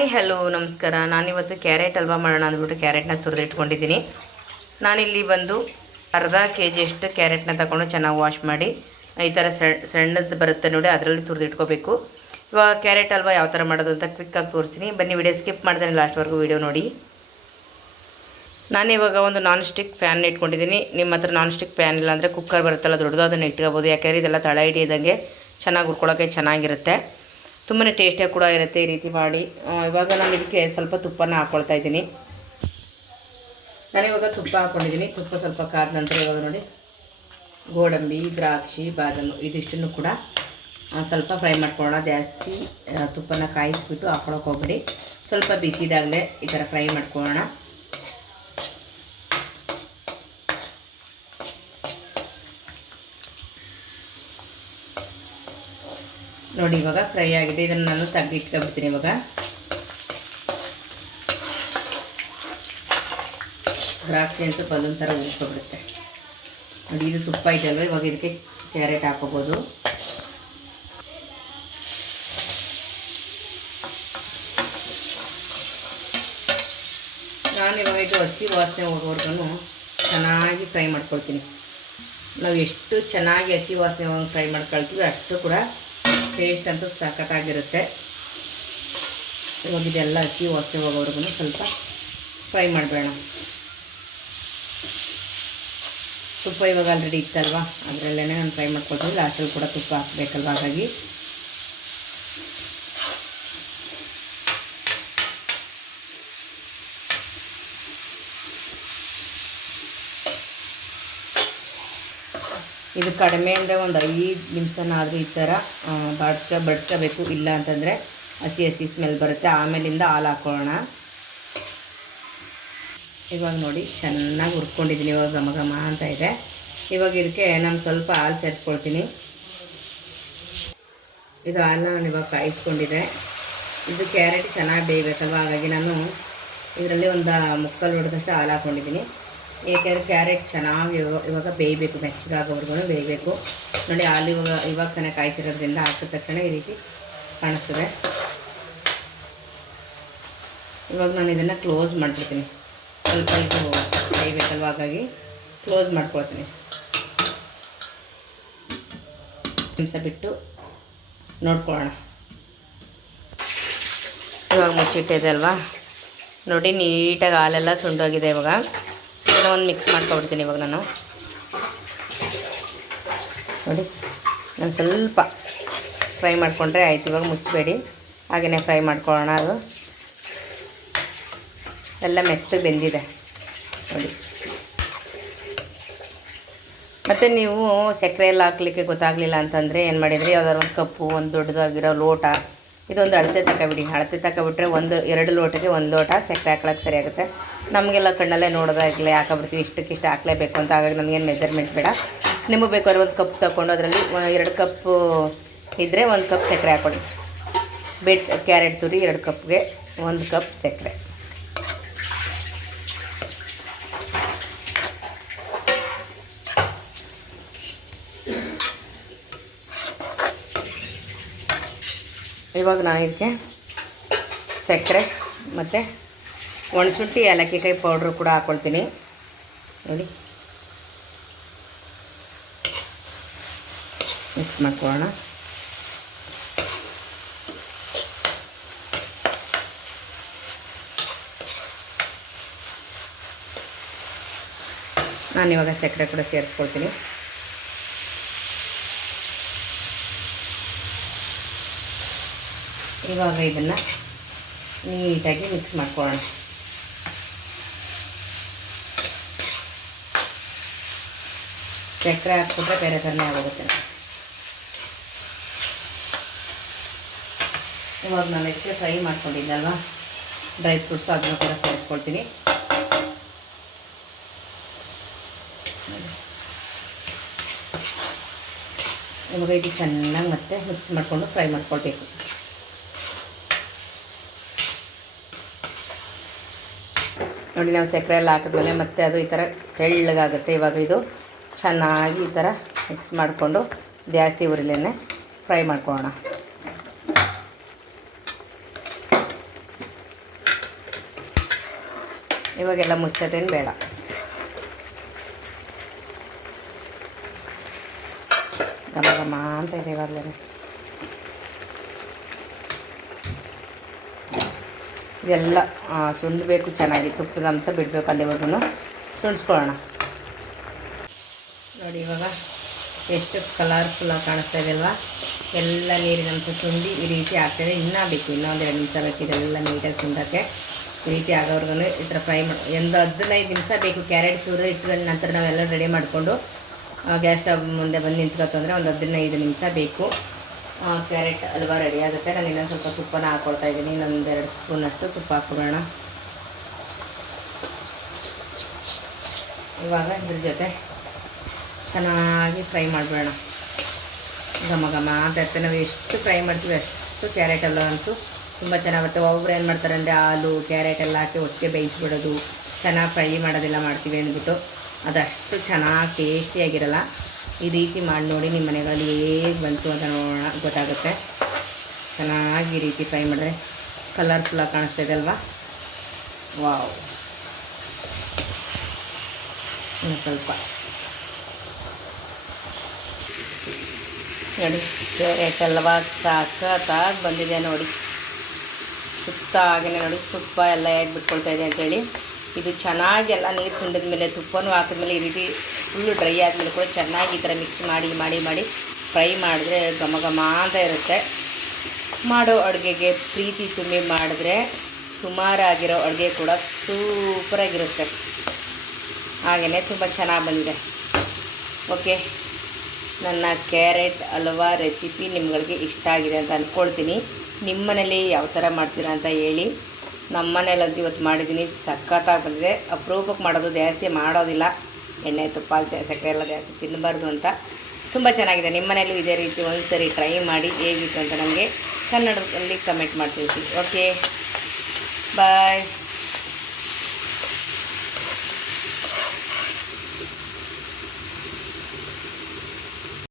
Hi, hello, ನಮಸ್ಕಾರ. ನಾನಿವತ್ತು carrot halwa ಮಾಡೋಣ ಅಂದ್ಬಿಟ್ಟು ಕ್ಯಾರೆಟ್ನ ತುರಿದಿಟ್ಕೊಂಡಿದ್ದೀನಿ. ನಾನಿಲ್ಲಿ ಬಂದು ಅರ್ಧ ಕೆ ಜಿಯಷ್ಟು ಕ್ಯಾರೆಟ್ನ ತಗೊಂಡು ಚೆನ್ನಾಗಿ ವಾಶ್ ಮಾಡಿ, ಈ ಥರ ಸಣ್ಣದು ಬರುತ್ತೆ ನೋಡಿ, ಅದರಲ್ಲಿ ತುರಿದಿಟ್ಕೋಬೇಕು. ಇವಾಗ ಕ್ಯಾರೆಟ್ ಹಲ್ವಾ ಯಾವ ಥರ ಮಾಡೋದು ಅಂತ ಕ್ವಿಕ್ಕಾಗಿ ತೋರಿಸ್ತೀನಿ. ಬನ್ನಿ, ವಿಡಿಯೋ ಸ್ಕಿಪ್ ಮಾಡ್ತೇನೆ ಲಾಸ್ಟ್ವರೆಗೂ ವಿಡಿಯೋ ನೋಡಿ. ನಾನು ಇವಾಗ ಒಂದು ನಾನ್ ಸ್ಟಿಕ್ ಫ್ಯಾನ್ ಇಟ್ಕೊಂಡಿದ್ದೀನಿ. ನಿಮ್ಮ ಹತ್ರ ನಾನ್ ಸ್ಟಿಕ್ ಫ್ಯಾನ್ ಇಲ್ಲ ಅಂದರೆ ಕುಕ್ಕರ್ ಬರುತ್ತಲ್ಲ ದೊಡ್ಡದು ಅದನ್ನು ಇಟ್ಕೋಬೋದು. ಯಾಕೆಂದರೆ ಇದೆಲ್ಲ ತಳ ಹಿಡಿಯೋದಂಗೆ ಚೆನ್ನಾಗಿ ಹುರ್ಕೊಳ್ಳೋಕ್ಕೆ ಚೆನ್ನಾಗಿರುತ್ತೆ. ತುಂಬಾ ಟೇಸ್ಟಿಯಾಗಿ ಕೂಡ ಇರುತ್ತೆ ಈ ರೀತಿ ಮಾಡಿ. ಇವಾಗ ನಾನು ಇದಕ್ಕೆ ಸ್ವಲ್ಪ ತುಪ್ಪನ ಹಾಕ್ಕೊಳ್ತಾ ಇದ್ದೀನಿ. ನಾನಿವಾಗ ತುಪ್ಪ ಹಾಕ್ಕೊಂಡಿದ್ದೀನಿ ತುಪ್ಪ ಸ್ವಲ್ಪ ಕಾದ ನಂತರ ಇವಾಗ ನೋಡಿ, ಗೋಡಂಬಿ, ದ್ರಾಕ್ಷಿ, ಬಾದಾಮಿ ಇದಿಷ್ಟನ್ನು ಕೂಡ ಸ್ವಲ್ಪ ಫ್ರೈ ಮಾಡ್ಕೊಳ್ಳೋಣ. ಜಾಸ್ತಿ ತುಪ್ಪನ ಕಾಯಿಸ್ಬಿಟ್ಟು ಹಾಕೊಳಕ್ಕೆ ಹೋಗ್ಬಿಡಿ. ಸ್ವಲ್ಪ ಬಿಸಿದಾಗಲೇ ಈ ಥರ ಫ್ರೈ ಮಾಡ್ಕೊಳ್ಳೋಣ. ನೋಡಿ, ಇವಾಗ ಫ್ರೈ ಆಗಿದೆ. ಇದನ್ನು ನಾನು ತೆಗ್ದು ಇಟ್ಕೊಬಿಡ್ತೀನಿ ಇವಾಗ. ದ್ರಾಕ್ಷಿ ಅಂತೂ ಬಲೂನ್ ಥರ ಉಳ್ಕೊಬಿಡುತ್ತೆ. ನೋಡಿ, ಇದು ತುಪ್ಪ ಇದೆಯಲ್ವ? ಇವಾಗ ಇದಕ್ಕೆ ಕ್ಯಾರೆಟ್ ಹಾಕೋಬೋದು. ನಾನು ಇವಾಗ ಇದು ಹಸಿ ವಾಸನೆ ಹೋಗೋವರೆಗೂ ಚೆನ್ನಾಗಿ ಫ್ರೈ ಮಾಡ್ಕೊಳ್ತೀನಿ. ನಾವು ಎಷ್ಟು ಚೆನ್ನಾಗಿ ಹಸಿ ವಾಸನೆ ಹೋಗಿ ಫ್ರೈ ಮಾಡ್ಕೊಳ್ತೀವಿ ಅಷ್ಟು ಕೂಡ ಟೇಸ್ಟ್ ಅಂತೂ ಸಖತ್ತಾಗಿರುತ್ತೆ. ಇವಾಗ ಇದೆಲ್ಲ ಅಕ್ಕಿ ಹೊಟ್ಟೆ ಹೋಗೋವರೆಗೂ ಸ್ವಲ್ಪ ಫ್ರೈ ಮಾಡಬೇಡ. ತುಪ್ಪ ಇವಾಗ ಆಲ್ರೆಡಿ ಇತ್ತಲ್ವಾ? ಅದರಲ್ಲೇ ನಾನು ಫ್ರೈ ಮಾಡ್ಕೊಳ್ತೀನಿ. ಲಾಸ್ಟಲ್ಲಿ ಕೂಡ ತುಪ್ಪ ಹಾಕಬೇಕಲ್ವ? ಹಾಗಾಗಿ ಇದು ಕಡಿಮೆ ಅಂದರೆ ಒಂದು ಐದು ನಿಮಿಷನಾದರೂ ಈ ಥರ ಬಡ್ಸ ಬಡ್ಸ್ಕೋಬೇಕು ಇಲ್ಲ ಅಂತಂದರೆ ಹಸಿ ಹಸಿ ಸ್ಮೆಲ್ ಬರುತ್ತೆ. ಆಮೇಲಿಂದ ಹಾಲು ಹಾಕೊಳ್ಳೋಣ ಇವಾಗ ನೋಡಿ, ಚೆನ್ನಾಗಿ ಹುರ್ಕೊಂಡಿದ್ದೀನಿ. ಇವಾಗ ಘಮ ಘಮ ಅಂತ ಇದೆ. ಇವಾಗ ಇದಕ್ಕೆ ನಾನು ಸ್ವಲ್ಪ ಹಾಲು ಸೇರಿಸ್ಕೊಳ್ತೀನಿ. ಇದು ಹಾಲನ್ನ ನಾನು ಇವಾಗ ಕಾಯಿಸ್ಕೊಂಡಿದೆ ಇದು ಕ್ಯಾರೆಟ್ ಚೆನ್ನಾಗಿ ಬೇಯಬೇಕಲ್ವ? ಹಾಗಾಗಿ ನಾನು ಇದರಲ್ಲಿ ಒಂದು ಮುಕ್ಕಲ್ ಹೊಡೆದಷ್ಟು ಹಾಲು ಹಾಕ್ಕೊಂಡಿದ್ದೀನಿ ಏಕೆಂದರೆ ಕ್ಯಾರೆಟ್ ಚೆನ್ನಾಗಿ ಇವಾಗ ಬೇಯಬೇಕು ಮೆಚ್ಚಗಾಗೋವರೆಗೂ ಬೇಯಬೇಕು. ನೋಡಿ, ಹಾಲು ಇವಾಗ ಇವಾಗ ತಾನೇ ಕಾಯಿಸಿರೋದ್ರಿಂದ ಹಾಕಿದ ತಕ್ಷಣ ಈ ರೀತಿ ಕಾಣಿಸ್ತದೆ. ಇವಾಗ ನಾನು ಇದನ್ನು ಕ್ಲೋಸ್ ಮಾಡ್ಬಿಡ್ತೀನಿ. ಸ್ವಲ್ಪ ಇದು ಬೇಯಬೇಕಲ್ವ? ಹಾಗಾಗಿ ಕ್ಲೋಸ್ ಮಾಡ್ಕೊಳ್ತೀನಿ. ನಿಮಿಷ ಬಿಟ್ಟು ನೋಡ್ಕೊಳ್ಳೋಣ. ಇವಾಗ ಮುಚ್ಚಿಟ್ಟಿದೆ ಅಲ್ವಾ? ನೋಡಿ, ನೀಟಾಗಿ ಹಾಲೆಲ್ಲ ಸುಂಡೋಗಿದೆ ಇವಾಗ. ಇದನ್ನ ಒಂದು ಮಿಕ್ಸ್ ಮಾಡ್ಕೊಬಿಡ್ತೀನಿ ಇವಾಗ ನಾನು. ನೋಡಿ, ನಾನು ಸ್ವಲ್ಪ ಫ್ರೈ ಮಾಡಿಕೊಂಡ್ರೆ ಆಯ್ತು, ಇವಾಗ ಮುಚ್ಚಬೇಡಿ. ಹಾಗೆಯೇ ಫ್ರೈ ಮಾಡ್ಕೊಳ್ಳೋಣ ಅದು. ಎಲ್ಲ ಮೆತ್ತಗೆ ಬೆಂದಿದೆ. ನೋಡಿ. ಮತ್ತು ನೀವು ಸಕ್ಕರೆ ಎಲ್ಲ ಹಾಕ್ಲಿಕ್ಕೆ ಗೊತ್ತಾಗಲಿಲ್ಲ ಅಂತಂದರೆ ಏನು ಮಾಡಿದರೆ? ಯಾವ್ದಾದ್ರು ಒಂದು ಕಪ್ಪು, ಒಂದು ದೊಡ್ಡದಾಗಿರೋ ಲೋಟ ಇದೊಂದು ಅಳತೆ ತಗೊಬಿಡಿ. ಅಳತೆ ತಗೊಬಿಟ್ರೆ ಒಂದು, ಎರಡು ಲೋಟಕ್ಕೆ ಒಂದು ಲೋಟ ಸಕ್ಕರೆ ಹಾಕ್ಲಕ್ಕೆ ಸರಿಯಾಗುತ್ತೆ ನಮಗೆಲ್ಲ ಕಣ್ಣಲ್ಲೇ ನೋಡೋದಾಗಲೇ ಹಾಕೊಬಿಡ್ತೀವಿ. ಇಷ್ಟಕ್ಕೆ ಇಷ್ಟು ಹಾಕ್ಲೇಬೇಕು ಅಂತ ಹಾಗಾಗಿ ನಮಗೇನು ಮೆಜರ್ಮೆಂಟ್ ಬೇಡ. ನಿಮಗೆ ಬೇಕಾದ್ರೆ ಒಂದು ಕಪ್ ತಗೊಂಡು ಅದರಲ್ಲಿ ಎರಡು ಕಪ್ಪು ಇದ್ದರೆ ಒಂದು ಕಪ್ ಸಕ್ಕರೆ ಹಾಕ್ಕೊಡಿ. ಬೆಟ್, ಕ್ಯಾರೆಟ್ ತುರಿ ಎರಡು ಕಪ್ಗೆ ಒಂದು ಕಪ್ ಸಕ್ಕರೆ. ಇವಾಗ ನಾನು ಇದಕ್ಕೆ ಸಕ್ಕರೆ ಮತ್ತು ಒಣಶುಂಠಿ ಏಲಕ್ಕಿಕಾಯಿ ಪೌಡ್ರು ಕೂಡ ಹಾಕ್ಕೊಳ್ತೀನಿ ನೋಡಿ. ಮಿಕ್ಸ್ ಮಾಡ್ಕೊಳ್ಳೋಣ. ನಾನು ಇವಾಗ ಸಕ್ಕರೆ ಕೂಡ ಸೇರಿಸ್ಕೊಳ್ತೀನಿ. ಇವಾಗ ಇದನ್ನು ನೀಟಾಗಿ ಮಿಕ್ಸ್ ಮಾಡ್ಕೊಳ್ಳೋಣ. ಸಕ್ಕರೆ ಹಾಕ್ಬಿಟ್ರೆ ಬೇರೆ ಥರನೇ ಆಗೋಗುತ್ತೆ. ಇವಾಗ ನಾನು ಇದಕ್ಕೆ ಫ್ರೈ ಮಾಡ್ಕೊಂಡಿದ್ದಲ್ವ? ಡ್ರೈ ಫ್ರೂಟ್ಸು ಅದನ್ನು ಕೂಡ ಸೇರಿಸ್ಕೊಳ್ತೀನಿ. ಇವಾಗ ಇದು ಚೆನ್ನಾಗಿ ಮತ್ತೆ ಮಿಕ್ಸ್ ಮಾಡಿಕೊಂಡು ಫ್ರೈ ಮಾಡ್ಕೊಳ್ಬೇಕು. ನೋಡಿ, ನಾವು ಸಕ್ಕರೆ ಎಲ್ಲ ಹಾಕಿದ್ಮೇಲೆ ಮತ್ತೆ ಅದು ಈ ಥರ ತೆಳ್ಳಗಾಗುತ್ತೆ. ಇವಾಗ ಇದು ಚೆನ್ನಾಗಿ ಈ ಥರ ಮಿಕ್ಸ್ ಮಾಡಿಕೊಂಡು ಜಾಸ್ತಿ ಉರಿಲೇನೆ ಫ್ರೈ ಮಾಡ್ಕೊಳ್ಳೋಣ. ಇವಾಗೆಲ್ಲ ಮುಚ್ಚೋದೇನು ಬೇಡ. ಗಮ ಗಮ ಅಂತ ಇದೆ ಇವಾಗಲೇ ಇದೆಲ್ಲ ಸುಂಡಬೇಕು, ಚೆನ್ನಾಗಿ ತುಪ್ಪದ ಅಂಶ ಬಿಡಬೇಕು ಅಲ್ಲಿವರೆಗೂ ಸುಂಡಿಸ್ಕೊಳ್ಳೋಣ. ನೋಡಿ ಇವಾಗ ಎಷ್ಟು ಕಲರ್ಫುಲ್ಲಾಗಿ ಕಾಣಿಸ್ತಾ ಇದೆ ಅಲ್ವಾ? ಎಲ್ಲ ನೀರಿನ ಅಂಶ ಸುಂಡಿ ಈ ರೀತಿ ಆಗ್ತಾಯಿದೆ ಇನ್ನೂ ಬೇಕು ಇನ್ನೊಂದು ಎರಡು ನಿಮಿಷ ಬೇಕು ಇದೆಲ್ಲ ನೀಟಾಗಿ ಸುಂಡೋಕ್ಕೆ ಈ ರೀತಿ ಆಗೋವರೆಗೂ ಈ ಥರ ಫ್ರೈ ಮಾಡಿ, ಒಂದು ಹದಿನೈದು ನಿಮಿಷ ಬೇಕು ಕ್ಯಾರೆಟ್ ತುರಿದು ಇಟ್ಕೊಂಡು ನಂತರ ನಾವೆಲ್ಲ ರೆಡಿ ಮಾಡಿಕೊಂಡು ಗ್ಯಾಸ್ ಸ್ಟವ್ ಮುಂದೆ ಬಂದು ನಿಂತ್ಕೊತಂದರೆ ಒಂದು ಹದಿನೈದು ನಿಮಿಷ ಬೇಕು. ಕ್ಯಾರೆಟ್ ಹಲ್ವಾ ರೆಡಿ ಆಗುತ್ತೆ. ನಾನು ಇನ್ನೊಂದು ಸ್ವಲ್ಪ ತುಪ್ಪನ ಹಾಕ್ಕೊಳ್ತಾ ಇದ್ದೀನಿ. ಇನ್ನೊಂದು ಎರಡು ಸ್ಪೂನಷ್ಟು ತುಪ್ಪ ಹಾಕ್ಬಿಡೋಣ. ಇವಾಗ ಇದ್ರ ಜೊತೆ ಚೆನ್ನಾಗಿ ಫ್ರೈ ಮಾಡಿಬಿಡೋಣ. ಘಮ ಘಮ ಅಂತ ನಾವು ಎಷ್ಟು ಫ್ರೈ ಮಾಡ್ತೀವಿ ಅಷ್ಟು ಕ್ಯಾರೆಟ್ ಎಲ್ಲ ಅಂತೂ ತುಂಬ ಚೆನ್ನಾಗುತ್ತೆ. ಒಬ್ಬರು ಏನು ಮಾಡ್ತಾರೆ ಅಂದರೆ ಹಾಲು, ಕ್ಯಾರೆಟ್ ಎಲ್ಲ ಹಾಕಿ ಒಟ್ಟಿಗೆ ಬೇಯಿಸ್ಬಿಡೋದು. ಚೆನ್ನಾಗಿ ಫ್ರೈ ಮಾಡೋದೆಲ್ಲ ಮಾಡ್ತೀವಿ ಅಂದ್ಬಿಟ್ಟು. ಅದಷ್ಟು ಚೆನ್ನಾಗಿ ಟೇಸ್ಟಿಯಾಗಿರಲ್ಲ ಈ ರೀತಿ ಮಾಡಿ ನೋಡಿ ನಿಮ್ಮ ಮನೆಗಳಲ್ಲಿ ಹೇಗೆ ಬಂತು ಅಂತ ನೋಡೋಣ. ಗೊತ್ತಾಗುತ್ತೆ. ಚೆನ್ನಾಗಿ ಈ ರೀತಿ ಫ್ರೈ ಮಾಡಿದ್ರೆ ಕಲರ್ಫುಲ್ಲಾಗಿ ಕಾಣಿಸ್ತಾ ಇದೆ ಅಲ್ವಾ? ವಾವ್. ಇನ್ನು ಸ್ವಲ್ಪ. ನೋಡಿ ಹಲ್ವಾ ಸಖತ್ತಾಗಿ ಬಂದಿದೆ ನೋಡಿ. ಸುತ್ತ ಹಾಗೆಯೇ ನೋಡಿ, ತುಪ್ಪ ಎಲ್ಲ ಹೇಗೆ ಬಿಟ್ಕೊಳ್ತಾ ಇದೆ ಅಂತೇಳಿ. ಇದು ಚೆನ್ನಾಗಿ ಎಲ್ಲ ನೀರು ಸುಂಡಿದ ಮೇಲೆ, ತುಪ್ಪನೂ ಹಾಕಿದ್ಮೇಲೆ ಈ ರೀತಿ ಫುಲ್ಲು ಡ್ರೈ ಆದಮೇಲೆ ಕೂಡ ಚೆನ್ನಾಗಿ ಈ ಥರ ಮಿಕ್ಸ್ ಮಾಡಿ ಮಾಡಿ ಮಾಡಿ ಫ್ರೈ ಮಾಡಿದ್ರೆ ಘಮ ಘಮ ಅಂತ ಇರುತ್ತೆ. ಮಾಡೋ ಅಡುಗೆಗೆ ಪ್ರೀತಿ ತುಂಬಿ ಮಾಡಿದ್ರೆ ಸುಮಾರಾಗಿರೋ ಅಡುಗೆ ಕೂಡ ಸೂಪರಾಗಿರುತ್ತೆ ಹಾಗೆಯೇ ತುಂಬ ಚೆನ್ನಾಗಿ ಬಂದಿದೆ. ಓಕೆ ನನ್ನ ಕ್ಯಾರೆಟ್ ಹಲ್ವಾ ರೆಸಿಪಿ ನಿಮ್ಗಳಿಗೆ ಇಷ್ಟ ಆಗಿದೆ ಅಂತ ಅಂದ್ಕೊಳ್ತೀನಿ ನಿಮ್ಮ ಮನೇಲಿ ಯಾವ ಥರ ಮಾಡ್ತೀರಾ ಅಂತ ಹೇಳಿ. ನಮ್ಮ ಮನೇಲಂತೂ ಇವತ್ತು ಮಾಡಿದ್ದೀನಿ. ಸಖತ್ತಾಗಿ ಬಂದಿದೆ ಅಪರೂಪಕ್ಕೆ ಮಾಡೋದು ಜಾಸ್ತಿ ಮಾಡೋದಿಲ್ಲ. ಎಣ್ಣೆ ತುಪ್ಪ ಸಕ್ಕರೆ ಎಲ್ಲ ಜಾಸ್ತಿ ತಿನ್ನಬಾರ್ದು ಅಂತ. ತುಂಬ ಚೆನ್ನಾಗಿದೆ. ನಿಮ್ಮ ಮನೇಲೂ ಇದೇ ರೀತಿ ಒಂದು ಸರಿ ಟ್ರೈ ಮಾಡಿ ಹೇಗಿತ್ತು ಅಂತ ನಮಗೆ ಕನ್ನಡದಲ್ಲಿ ಕಮೆಂಟ್ ಮಾಡಿ ತಿಳಿಸಿ ಓಕೆ ಬಾಯ್